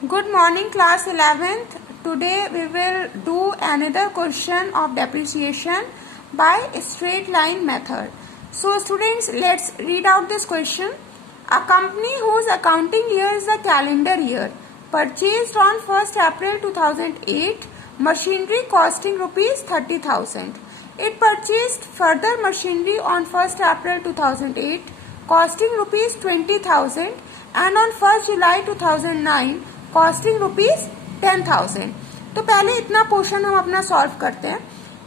Good morning, class 11th. Today we will do another question of depreciation by straight line method. So students, let's read out this question. A company whose accounting year is the calendar year purchased on 1st April 2008 machinery costing rupees 30,000. It purchased further machinery on 1st April 2008 costing rupees 20,000 and on 1st July 2009 costing rupees 10,000। तो पहले इतना portion हम अपना solve करते हैं।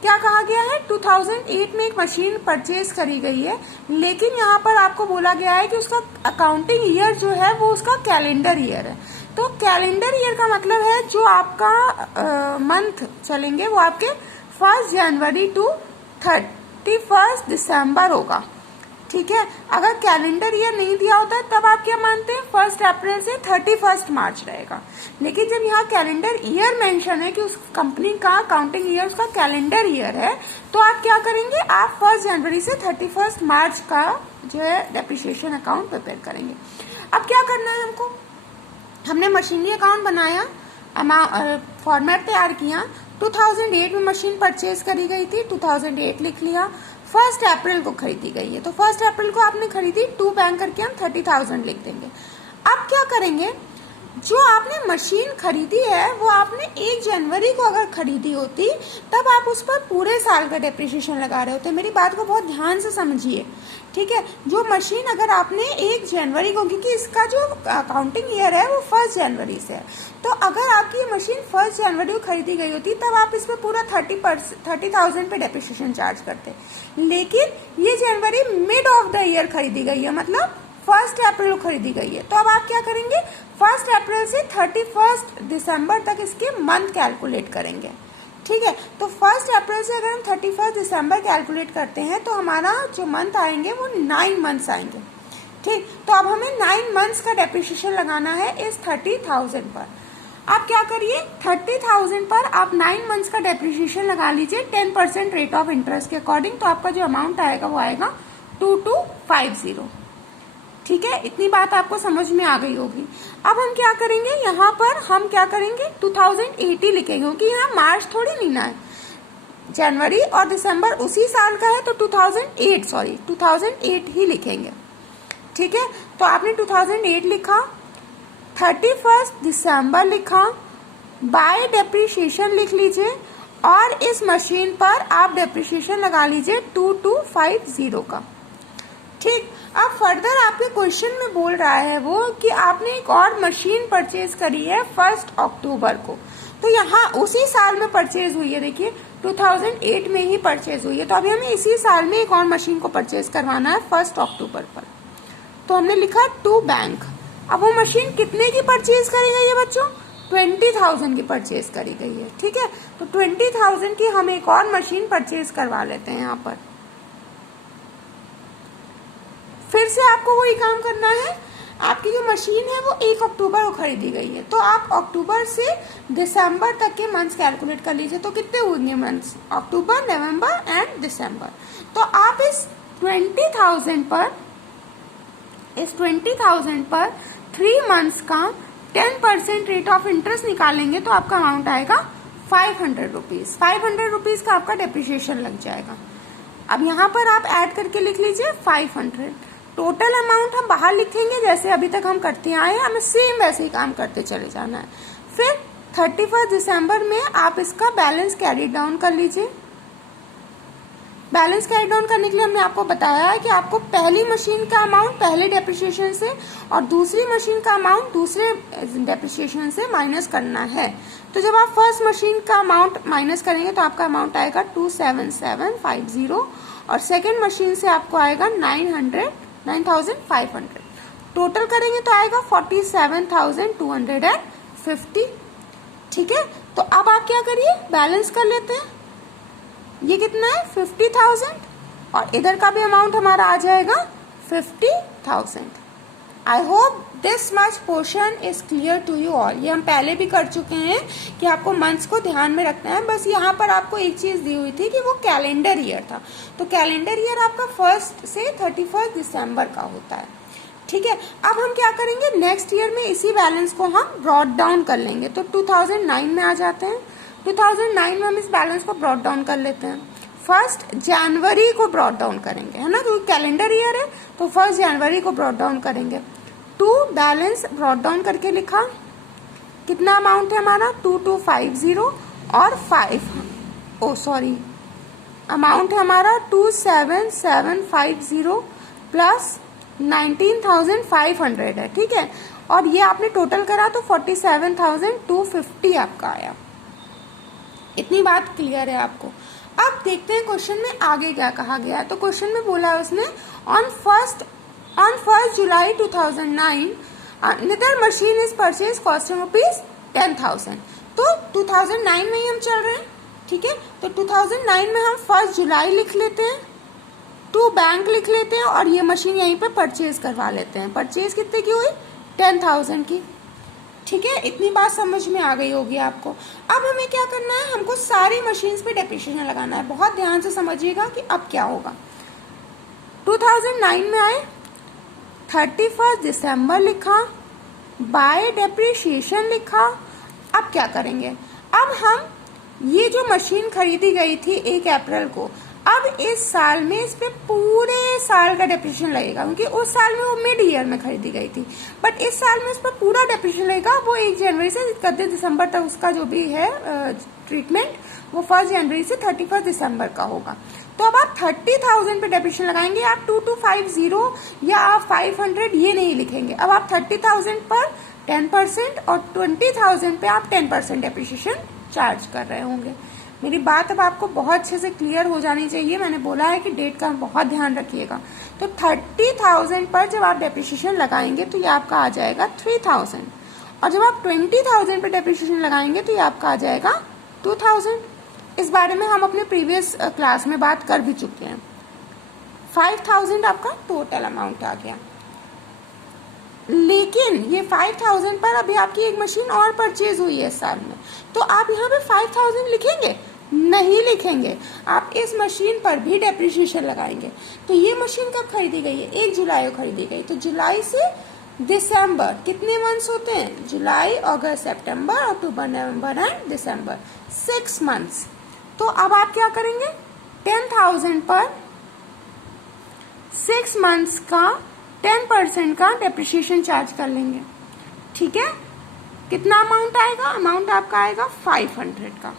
क्या कहा गया है, 2008 में एक मशीन परचेज करी गई है, लेकिन यहाँ पर आपको बोला गया है कि उसका अकाउंटिंग ईयर जो है वो उसका कैलेंडर ईयर है। तो कैलेंडर ईयर का मतलब है जो आपका मंथ चलेंगे वो आपके 1 जनवरी टू 31 दिसंबर होगा। ठीक है, अगर कैलेंडर ईयर नहीं दिया होता तब आप क्या मानते हैं, 1 अप्रैल से 31 मार्च रहेगा। लेकिन जब यहाँ कैलेंडर ईयर मेंशन है कि उस कंपनी का अकाउंटिंग ईयर उसका कैलेंडर ईयर है, तो आप क्या करेंगे, आप 1 जनवरी से 31 मार्च का जो है डेप्रिसिएशन अकाउंट प्रिपेयर करेंगे। अब क्या करना है हमको, हमने मशीनरी अकाउंट बनाया, फॉर्मेट तैयार किया। 2008 में मशीन परचेज करी गई थी, 2008 लिख लिया। 1 अप्रैल को खरीदी गई है, तो 1 अप्रैल को आपने खरीदी, 2 बैंक करके हम 30,000 लिख देंगे। अब क्या करेंगे, जो आपने मशीन खरीदी है वो आपने 1 जनवरी को अगर खरीदी होती तब आप उस पर पूरे साल का डेप्रिसिएशन लगा रहे होते। मेरी बात को बहुत ध्यान से समझिए, ठीक है। जो मशीन अगर आपने 1 जनवरी को, क्योंकि इसका जो अकाउंटिंग ईयर है वो 1 जनवरी से है, तो अगर आपकी मशीन 1 जनवरी को खरीदी गई होती तब आप इस पर पूरा 30,000 पे डेप्रिसिएशन चार्ज करते। लेकिन ये जनवरी मिड ऑफ द ईयर खरीदी गई है, मतलब 1 अप्रैल को खरीदी गई है, तो अब आप क्या करेंगे, 1 अप्रैल से 31 दिसंबर तक इसके मंथ कैलकुलेट करेंगे। ठीक है, तो 1 अप्रैल से अगर हम 31 दिसंबर कैलकुलेट करते हैं तो हमारा जो मंथ आएंगे वो 9 मंथ्स आएंगे। ठीक, तो अब हमें 9 मंथ्स का डेप्रिसिएशन लगाना है इस 30,000 पर। आप क्या करिए, 30,000 पर आप 9 मंथ्स का डेप्रिसिएशन लगा लीजिए 10% रेट ऑफ इंटरेस्ट के अकॉर्डिंग, तो आपका जो अमाउंट आएगा वो आएगा 2250। ठीक है, इतनी बात आपको समझ में आ गई होगी। अब हम क्या करेंगे, यहाँ पर हम क्या करेंगे, 2080 लिखेंगे, क्योंकि यहाँ मार्च थोड़ी लेना है, जनवरी और दिसंबर उसी साल का है, तो 2008 ही लिखेंगे। ठीक है, तो आपने 2008 लिखा, 31 दिसंबर लिखा, बाय डेप्रिसिएशन लिख लीजिए, और इस मशीन पर आप डेप्रिसिएशन लगा लीजिए 2250 का। ठीक, अब फर्दर आपके क्वेश्चन में बोल रहा है वो कि आपने एक और मशीन परचेज करी है 1 अक्टूबर को, तो यहाँ उसी साल में परचेज हुई है, देखिए 2008 में ही परचेज हुई है, तो अभी हमें इसी साल में एक और मशीन को परचेज करवाना है 1 अक्टूबर पर। तो हमने लिखा 2 बैंक। अब वो मशीन कितने की परचेज करी गई है बच्चों, 20,000 की परचेज करी गई है। ठीक है, तो 20,000 की हम एक और मशीन परचेज करवा लेते हैं। यहाँ पर फिर से आपको वही काम करना है, आपकी जो मशीन है वो 1 अक्टूबर को खरीदी गई है, तो आप अक्टूबर से दिसंबर तक के मंथ्स कैलकुलेट कर लीजिए, तो कितने होंगे मंथ्स, अक्टूबर, नवंबर एंड दिसंबर। तो आप इस 20,000 पर 3 मंथ्स का 10% रेट ऑफ इंटरेस्ट निकालेंगे तो आपका अमाउंट आएगा 500 रुपीज। 500 रुपीज का आपका डेप्रिसिएशन लग जाएगा। अब यहाँ पर आप ऐड करके लिख लीजिए 500। टोटल अमाउंट हम बाहर लिखेंगे जैसे अभी तक हम करते आए हैं, हमें सेम वैसे ही काम करते चले जाना है। फिर 31 दिसंबर में आप इसका बैलेंस कैरी डाउन कर लीजिए। बैलेंस कैरी डाउन करने के लिए हमने आपको बताया है कि आपको पहली मशीन का अमाउंट पहले डेप्रिसिएशन से और दूसरी मशीन का अमाउंट दूसरे डेप्रिसिएशन से माइनस करना है। तो जब आप फर्स्ट मशीन का अमाउंट माइनस करेंगे तो आपका अमाउंट आएगा 27750 और सेकेंड मशीन से आपको आएगा 9,500। टोटल करेंगे तो आएगा 47,250। ठीक है, तो अब आप क्या करिए, बैलेंस कर लेते हैं। ये कितना है, 50,000, और इधर का भी अमाउंट हमारा आ जाएगा 50,000। I hope this much portion is clear to you all. ये हम पहले भी कर चुके हैं कि आपको मंथ्स को ध्यान में रखना है। बस यहाँ पर आपको एक चीज दी हुई थी कि वो कैलेंडर ईयर था, तो कैलेंडर ईयर आपका 1 से 31 दिसंबर का होता है। ठीक है, अब हम क्या करेंगे, नेक्स्ट ईयर में इसी बैलेंस को हम ब्रॉट डाउन कर लेंगे। तो 2009 में आ जाते हैं। 2009 में हम इस बैलेंस को ब्रॉट डाउन कर लेते हैं। 1 जनवरी को ब्रॉट डाउन करेंगे, है ना, क्योंकि कैलेंडर ईयर है, तो 1 जनवरी को ब्रॉट डाउन करेंगे। 2 बैलेंस ब्रॉट डाउन करके लिखा, कितना अमाउंट है हमारा 2250 और 5 अमाउंट है हमारा 27750 प्लस 19,500 है। ठीक है, और ये आपने टोटल करा तो 47,250 आपका आया। इतनी बात क्लियर है आपको। अब देखते हैं क्वेश्चन में आगे क्या कहा गया है। तो क्वेश्चन में बोला है उसने ऑन फर्स्ट जुलाई 2009 neither machine is purchase costing ₹10,000। तो 2009 में ही हम चल रहे हैं। ठीक है, तो 2009 में हम 1 जुलाई लिख लेते हैं, टू बैंक लिख लेते हैं और ये मशीन यहीं पे परचेज करवा लेते हैं। परचेज कितने की हुई 10,000 की। ठीक है, इतनी बात समझ में आ गई होगी आपको। अब हमें क्या करना है, हमको सारी मशीन्स पे डेप्रिसिएशन लगाना है। बहुत ध्यान से समझिएगा कि अब क्या होगा। 2009 में आए, 31 दिसंबर लिखा, बाय डेप्रिसिएशन लिखा। अब क्या करेंगे, अब हम ये जो मशीन खरीदी गई थी 1 अप्रैल को, अब इस साल में इस पे पूरे साल का डेप्रिसिएशन लगेगा, क्योंकि उस साल में वो मिड ईयर में खरीदी गई थी, बट इस साल में इस पर पूरा डेप्रिसिएशन लगेगा। वो 1 जनवरी से 31 दिसंबर तक उसका जो भी है ट्रीटमेंट, वो 1 जनवरी से 31 दिसंबर का होगा। तो अब आप 30,000 पे डेप्रिसिएशन लगाएंगे, आप 2250 या आप 500 ये नहीं लिखेंगे। अब आप 30,000 पर 10% और 20,000 पे आप 10% डेप्रिसिएशन चार्ज कर रहे होंगे। मेरी बात अब आपको बहुत अच्छे से क्लियर हो जानी चाहिए। मैंने बोला है कि डेट का बहुत ध्यान रखिएगा। तो 30,000 पर जब आप डेप्रिसिएशन लगाएंगे तो ये आपका आ जाएगा 3,000, और जब आप 20,000 पर डेप्रिसिएशन लगाएंगे तो ये आपका आ जाएगा 2,000। इस बारे में हम अपने प्रीवियस क्लास में बात कर भी चुके हैं। 5,000 आपका टोटल अमाउंट आ गया। लेकिन ये 5,000 पर अभी आपकी एक मशीन और परचेज हुई है इस साल में, तो आप यहाँ पे 5,000 लिखेंगे? नहीं लिखेंगे। आप इस मशीन पर भी डेप्रिसिएशन लगाएंगे। तो ये मशीन कब खरीदी गई है, 1 जुलाई को खरीदी गई। तो जुलाई से दिसंबर कितने मंथ्स होते हैं, जुलाई, अगस्त, सितंबर, अक्टूबर, नवंबर एंड दिसंबर, 6 मंथ्स। तो अब आप क्या करेंगे, 10,000 पर 6 मंथ्स का 10% का डेप्रिसिएशन चार्ज कर लेंगे। ठीक है, कितना अमाउंट आएगा, अमाउंट आपका आएगा 500 का।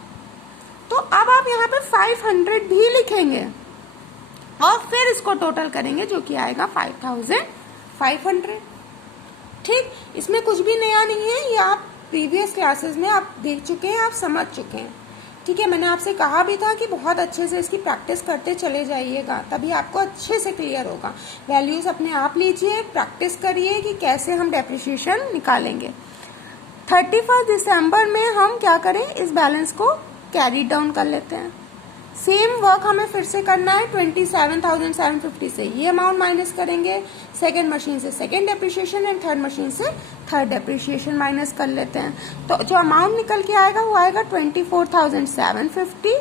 तो अब आप यहाँ पे 500 भी लिखेंगे और फिर इसको टोटल करेंगे, जो कि आएगा 5,500। ठीक, इसमें कुछ भी नया नहीं है, ये आप प्रीवियस क्लासेस में आप देख चुके हैं, आप समझ चुके हैं। ठीक है, मैंने आपसे कहा भी था कि बहुत अच्छे से इसकी प्रैक्टिस करते चले जाइएगा, तभी आपको अच्छे से क्लियर होगा। वैल्यूज अपने आप लीजिए, प्रैक्टिस करिए कि कैसे हम डेप्रिसिएशन निकालेंगे। 31 दिसंबर में हम क्या करें, इस बैलेंस को कैरी डाउन कर लेते हैं। सेम वर्क हमें फिर से करना है। 27,750 से ये अमाउंट माइनस करेंगे, सेकेंड मशीन से second depreciation and third machine से थर्ड डेप्रिसिएशन माइनस कर लेते हैं। तो जो अमाउंट निकल के आएगा वो आएगा 24,750,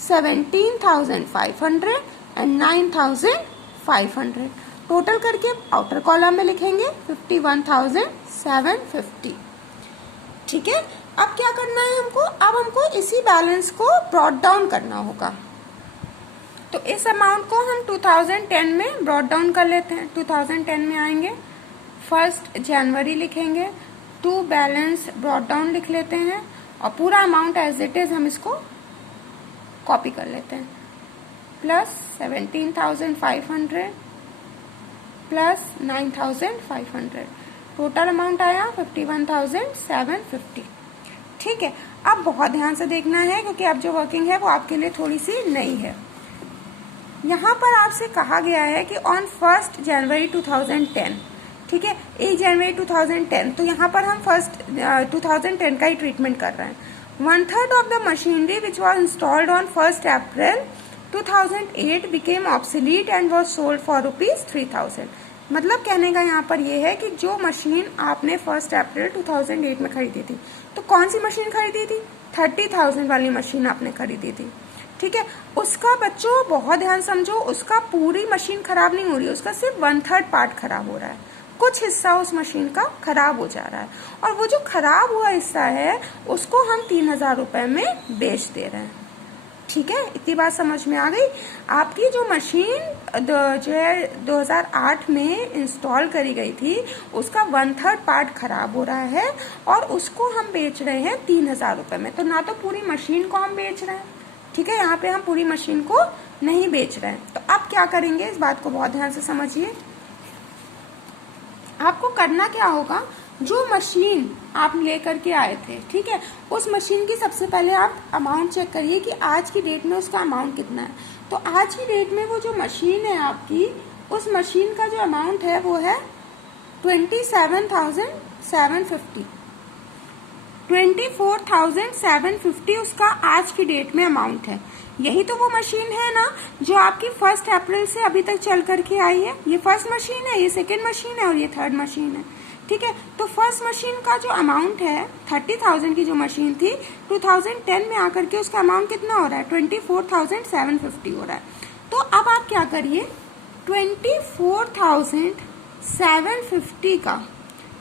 17,500 एंड 9,500। टोटल करके आउटर कॉलम में लिखेंगे 51,750। ठीक है, अब क्या करना है हमको, अब हमको इसी बैलेंस को ब्रॉट डाउन करना होगा। तो इस अमाउंट को हम 2010 में ब्रॉट डाउन कर लेते हैं। 2010 में आएंगे, 1 जनवरी लिखेंगे, 2 बैलेंस ब्रॉट डाउन लिख लेते हैं और पूरा अमाउंट एज इट इज हम इसको कॉपी कर लेते हैं। प्लस 17,500 प्लस 9,500, टोटल अमाउंट आया 51,750। ठीक है, अब बहुत ध्यान से देखना है क्योंकि अब जो वर्किंग है वो आपके लिए थोड़ी सी नई है। यहाँ पर आपसे कहा गया है कि ऑन 1 जनवरी 2010, ठीक है, 1 जनवरी 2010, तो यहाँ पर हम 2010 का ही ट्रीटमेंट कर रहे हैं। 1/3 of the machinery which was installed on 1 April 2008 became obsolete and was sold for ₹3,000। मतलब कहने का यहाँ पर ये है कि जो मशीन आपने 1 अप्रैल 2008 में खरीदी थी, तो कौन सी मशीन खरीदी थी, 30,000 वाली मशीन आपने खरीदी थी। ठीक है, उसका बच्चों बहुत ध्यान समझो, उसका पूरी मशीन खराब नहीं हो रही है, उसका सिर्फ 1/3 पार्ट खराब हो रहा है। कुछ हिस्सा उस मशीन का खराब हो जा रहा है, और वो जो खराब हुआ हिस्सा है उसको हम 3,000 रुपए में बेच दे रहे हैं। ठीक है, इतनी बात समझ में आ गई। आपकी जो मशीन जो है 2008 में इंस्टॉल करी गई थी उसका 1/3 पार्ट खराब हो रहा है और उसको हम बेच रहे हैं 3,000 रुपए में। तो ना तो पूरी मशीन को हम बेच रहे हैं, ठीक है, यहाँ पे हम पूरी मशीन को नहीं बेच रहे हैं। तो अब क्या करेंगे, इस बात को बहुत ध्यान से समझिए। आपको करना क्या होगा, जो मशीन आप लेकर के आए थे, ठीक है, उस मशीन की सबसे पहले आप अमाउंट चेक करिए कि आज की डेट में उसका अमाउंट कितना है। तो आज की डेट में वो जो मशीन है आपकी, उस मशीन का जो अमाउंट है वो है 27,750, 24,750 उसका आज की डेट में अमाउंट है। यही तो वो मशीन है ना जो आपकी 1 अप्रैल से अभी तक चल करके आई है। ये फर्स्ट मशीन है, ये सेकेंड मशीन है और ये थर्ड मशीन है, ठीक है। तो फर्स्ट मशीन का जो अमाउंट है 30,000 की जो मशीन थी, 2010 में आकर के उसका अमाउंट कितना हो रहा है, 24,750 हो रहा है। तो अब आप क्या करिए, 24,750 का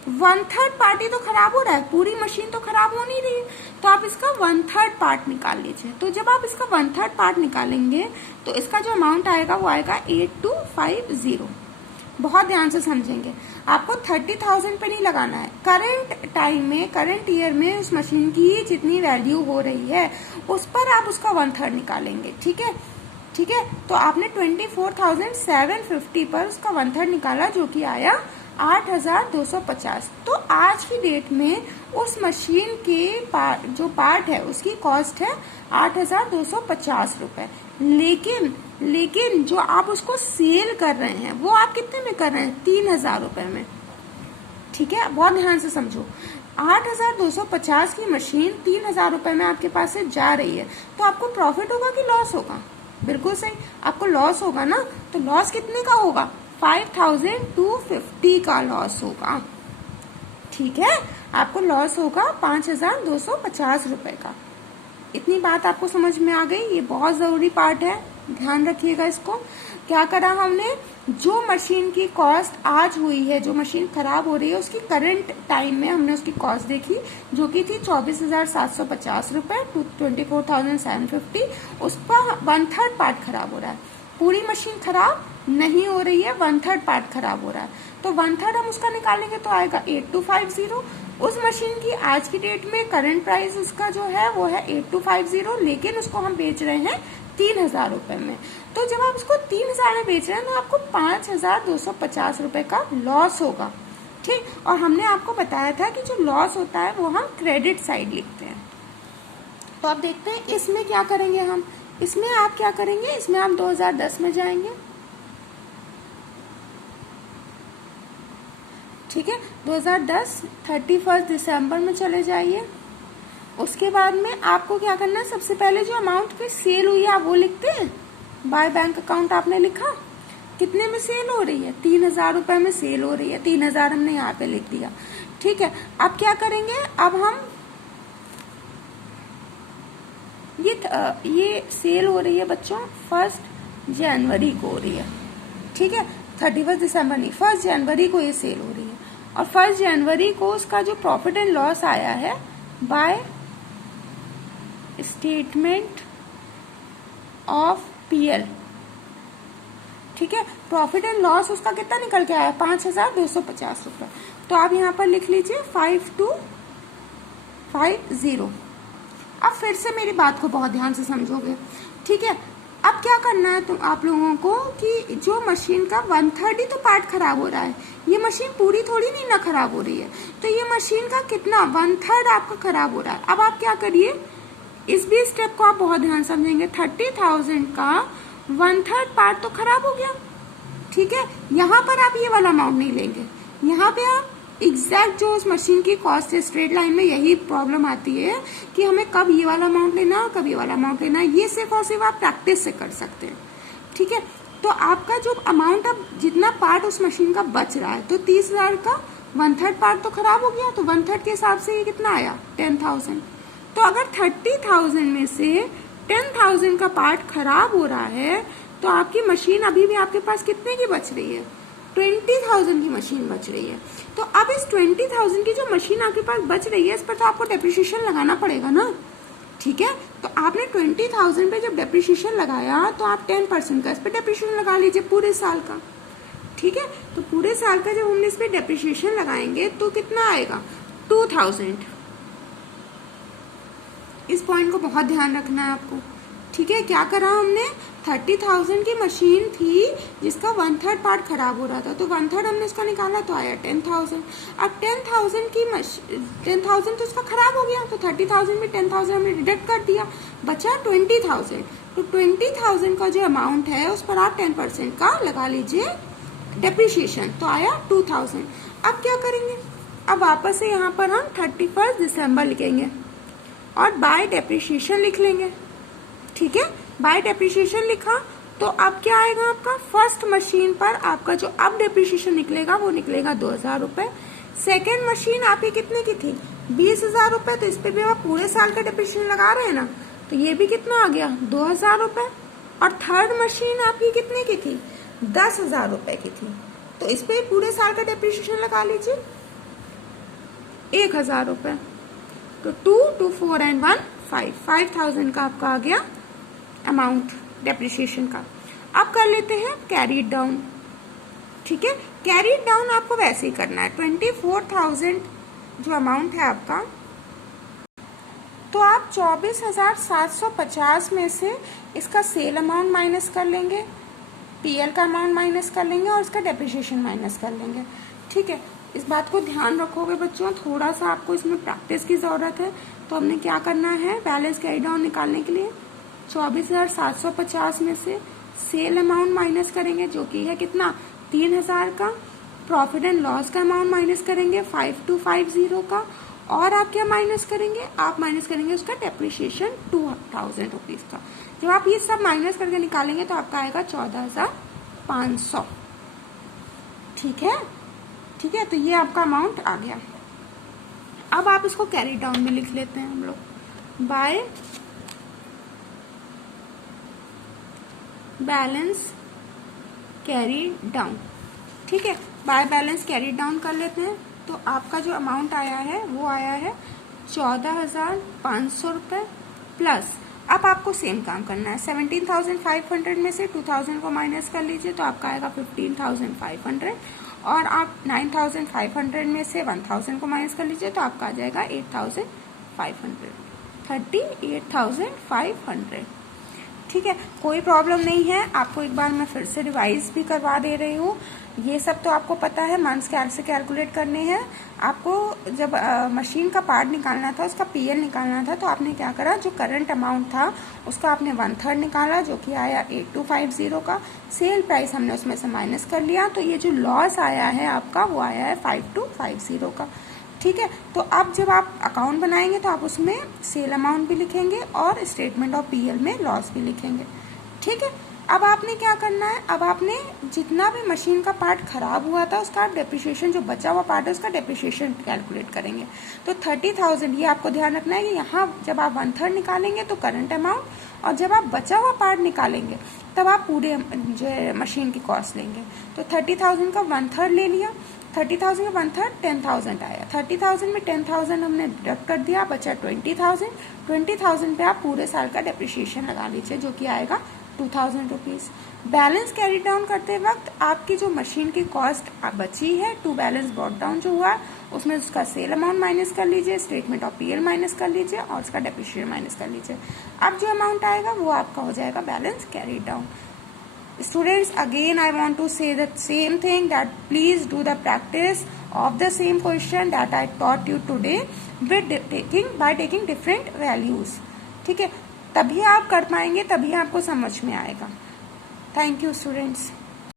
1/3 पार्ट ही तो खराब हो रहा है, पूरी मशीन तो खराब हो नहीं रही, तो आप इसका 1/3 पार्ट निकाल लीजिए। तो जब आप इसका 1/3 पार्ट निकालेंगे तो इसका जो अमाउंट आएगा वो आएगा 8250। बहुत ध्यान से समझेंगे, आपको 30,000 पे नहीं लगाना है। करंट टाइम में, करंट ईयर में उस मशीन की जितनी वैल्यू हो रही है उस पर आप उसका 1/3 निकालेंगे, ठीक है, ठीक है। तो आपने 24,750 पर उसका 1/3 निकाला जो कि आया 8,250। तो आज की डेट में उस मशीन के जो पार्ट है उसकी कॉस्ट है 8,250 रुपए। लेकिन जो आप उसको सेल कर रहे हैं वो आप कितने में कर रहे हैं, 3,000 रुपए में, ठीक है। बहुत ध्यान से समझो, 8,250 की मशीन 3,000 रुपए में आपके पास से जा रही है, तो आपको प्रॉफिट होगा कि लॉस होगा, बिल्कुल सही, आपको लॉस होगा ना। तो लॉस कितने का होगा, 5,250 का लॉस होगा, ठीक है, आपको लॉस होगा 5,250 रुपए का। इतनी बात आपको समझ में आ गई, ये बहुत जरूरी पार्ट है, ध्यान रखिएगा इसको। क्या करा हमने, जो मशीन की कॉस्ट आज हुई है, जो मशीन खराब हो रही है उसकी करंट टाइम में हमने उसकी कॉस्ट देखी जो कि थी 24,750 रुपए, 24,750, उस पर 1/3 पार्ट खराब हो रहा है, पूरी मशीन खराब नहीं हो रही है, 1/3 पार्ट खराब हो रहा है। तो 1/3 हम उसका निकालेंगे तो आएगा 8250। उस मशीन की आज की डेट में करंट प्राइस उसका जो है वो है 8250, लेकिन उसको हम बेच रहे हैं 3,000 रुपए में। तो जब आप उसको 3,000 में बेच रहे हैं तो आपको 5,250 रुपए का लॉस होगा, ठीक। और हमने आपको बताया था कि जो लॉस होता है वो हम क्रेडिट साइड लिखते हैं। तो आप देखते हैं इसमें क्या करेंगे हम, इसमें आप क्या करेंगे, इसमें आप 2010 में जाएंगे, ठीक है, 2010 31 दिसंबर में चले जाइए। उसके बाद में आपको क्या करना है, सबसे पहले जो अमाउंट पे सेल हुई है आप वो लिखते हैं, बाय बैंक अकाउंट आपने लिखा, कितने में सेल हो रही है, 3,000 रुपए में सेल हो रही है, 3,000 हमने यहाँ पे लिख दिया, ठीक है। अब क्या करेंगे, अब हम ये सेल हो रही है बच्चों 1 जनवरी को हो रही है, ठीक है, 31 दिसंबर नहीं, 1 जनवरी को ये सेल हो रही है। और 1 जनवरी को उसका जो प्रॉफिट एंड लॉस आया है बाय स्टेटमेंट ऑफ पीएल, ठीक है, प्रॉफिट एंड लॉस उसका कितना निकल के आया, 5,250 रुपए। तो आप यहाँ पर लिख लीजिए 5250। अब फिर से मेरी बात को बहुत ध्यान से समझोगे, ठीक है। अब क्या करना है तुम आप लोगों को कि जो मशीन का 1/3 ही तो पार्ट खराब हो रहा है, ये मशीन पूरी थोड़ी नहीं ना खराब हो रही है, तो ये मशीन का कितना 1/3 आपका खराब हो रहा है। अब आप क्या करिए, इस भी स्टेप को आप बहुत ध्यान समझेंगे, 30,000 का 1/3 पार्ट तो खराब हो गया, ठीक है। यहाँ पर आप ये वाला अमाउंट नहीं लेंगे, यहाँ पे आप एग्जैक्ट जो उस मशीन की कॉस्ट है, स्ट्रेट लाइन में यही प्रॉब्लम आती है कि हमें कब ये वाला अमाउंट लेना, कब ये वाला अमाउंट लेना, ये सिर्फ और सिर्फ आप प्रैक्टिस से कर सकते हैं, ठीक है। तो आपका जो अमाउंट, अब जितना पार्ट उस मशीन का बच रहा है, तो 30,000 का 1/3 पार्ट तो खराब हो गया, तो 1/3 के हिसाब से ये कितना आया, 10,000। तो अगर 30,000 में से 10,000 का पार्ट खराब हो रहा है तो आपकी मशीन अभी भी आपके पास कितने की बच रही है, 20,000 की मशीन बच रही है। तो अब इस 20,000 की जो मशीन आपके पास बच रही है इस पर तो आपको डेप्रिसिएशन लगाना पड़ेगा ना, ठीक है। तो आपने 20,000 पे जब डेप्रिसिएशन लगाया तो आप 10% का इस पर डेप्रिसिएशन लगा लीजिए पूरे साल का, ठीक है। तो पूरे साल का जब हमने इस पर डेप्रिसिएशन लगाएंगे तो कितना आएगा, 2,000। इस पॉइंट को बहुत ध्यान रखना है आपको, ठीक है। क्या करा हमने, 30,000 की मशीन थी जिसका 1/3 पार्ट खराब हो रहा था, तो 1/3 हमने इसका निकाला तो आया 10,000। अब 10,000 तो इसका खराब हो गया, तो 30,000 में 10,000 हमने डिडक्ट कर दिया, बचा 20,000। तो 20,000 का जो अमाउंट है उस पर आप 10% का लगा लीजिए डेप्रिसिएशन, तो आया 2,000। अब क्या करेंगे, अब वापस से यहाँ पर हम 31 दिसंबर लिखेंगे और बाय डेप्रिसिएशन लिख लेंगे, ठीक है। बाय डेप्रिसिएशन लिखा तो अब क्या आएगा आपका, फर्स्ट मशीन पर आपका जो अब डेप्रिसिएशन निकलेगा वो निकलेगा 2,000 रुपए। सेकेंड मशीन आपकी कितने की थी, 20,000 रुपए, तो इस पे भी आप पूरे साल का डेप्रिसिएशन लगा रहे हैं ना, तो ये भी कितना आ गया 2,000 रुपए। और थर्ड मशीन आपकी कितने की थी, 10,000 रुपए की थी, तो इस पे पूरे साल का डेप्रिसिएशन लगा लीजिए 1,000 रुपए। तो 2, 2, 4 and 1, 5,000 का आपका आ गया अमाउंट डेप्रिसिएशन का। अब कर लेते हैं कैरीड डाउन, ठीक है। कैरीड डाउन आपको वैसे ही करना है, 24,000 जो अमाउंट है आपका, तो आप 24,750 में से इसका सेल अमाउंट माइनस कर लेंगे, पीएल का अमाउंट माइनस कर लेंगे और इसका डेप्रिसिएशन माइनस कर लेंगे, ठीक है। इस बात को ध्यान रखोगे बच्चों, थोड़ा सा आपको इसमें प्रैक्टिस की जरूरत है। तो हमने क्या करना है, बैलेंस कैरी डाउन निकालने के लिए 24,750 में से सेल अमाउंट माइनस करेंगे जो कि है कितना, 3,000 का। प्रॉफिट एंड लॉस का अमाउंट माइनस करेंगे 5250 का। और आप क्या माइनस करेंगे, आप माइनस करेंगे उसका डेप्रिसिएशन 2,000 रुपीज का। जब आप ये सब माइनस करके निकालेंगे तो आपका आएगा 14,500, ठीक है, ठीक है। तो ये आपका अमाउंट आ गया। अब आप इसको कैरी डाउन में लिख लेते हैं हम लोग, बाय बैलेंस कैरी डाउन, ठीक है। बाय बैलेंस कैरी डाउन कर लेते हैं तो आपका जो अमाउंट आया है वो आया है 14,500 रुपए प्लस। अब आपको सेम काम करना है, 17,500 में से 2,000 को माइनस कर लीजिए तो आपका आएगा 15,500। और आप 9,500 में से 1,000 को माइनस कर लीजिए तो आपका आ जाएगा 8,500, 38,500, ठीक है। कोई प्रॉब्लम नहीं है, आपको एक बार मैं फिर से रिवाइज भी करवा दे रही हूँ। ये सब तो आपको पता है, मंथ्स कैसे कैलकुलेट करने हैं। आपको जब मशीन का पार्ट निकालना था, उसका पीएल निकालना था, तो आपने क्या करा, जो करंट अमाउंट था उसका आपने 1/3 निकाला जो कि आया 8,250 का। सेल प्राइस हमने उसमें से माइनस कर लिया, तो ये जो लॉस आया है आपका वो आया है 5,250 का, ठीक है। तो अब जब आप अकाउंट बनाएंगे तो आप उसमें सेल अमाउंट भी लिखेंगे और स्टेटमेंट ऑफ पीएल में लॉस भी लिखेंगे, ठीक है। अब आपने क्या करना है, अब आपने जितना भी मशीन का पार्ट खराब हुआ था उसका डेप्रिसिएशन, जो बचा हुआ पार्ट है उसका डेप्रिसिएशन कैलकुलेट करेंगे। तो 30,000, ये आपको ध्यान रखना है कि यहाँ जब आप 1/3 निकालेंगे तो करंट अमाउंट, और जब आप बचा हुआ पार्ट निकालेंगे तब आप पूरे जो मशीन की कॉस्ट लेंगे। तो 30,000 का 1/3 ले लिया, 30,000 का 1/3 10,000 आया। 30,000 में 10,000 हमने डिडक्ट कर दिया, बचा 20,000। 20,000 पे आप पूरे साल का डेप्रिसिएशन लगा लीजिए जो कि आएगा 2,000 रुपीज। बैलेंस कैरी डाउन करते वक्त आपकी जो मशीन की कॉस्ट बची है, टू बैलेंस ब्रॉट डाउन जो हुआ उसमें उसका सेल अमाउंट माइनस कर लीजिए, स्टेटमेंट ऑफ पीएल माइनस कर लीजिए और उसका डेप्रिसिएशन माइनस कर लीजिए। अब जो अमाउंट आएगा वो आपका हो जाएगा balance carry down. Students, again I want to say the same thing, that please do the practice of the same question that I taught you today by taking different values, ठीक है। तभी आप कर पाएंगे, तभी आपको समझ में आएगा। Thank you students.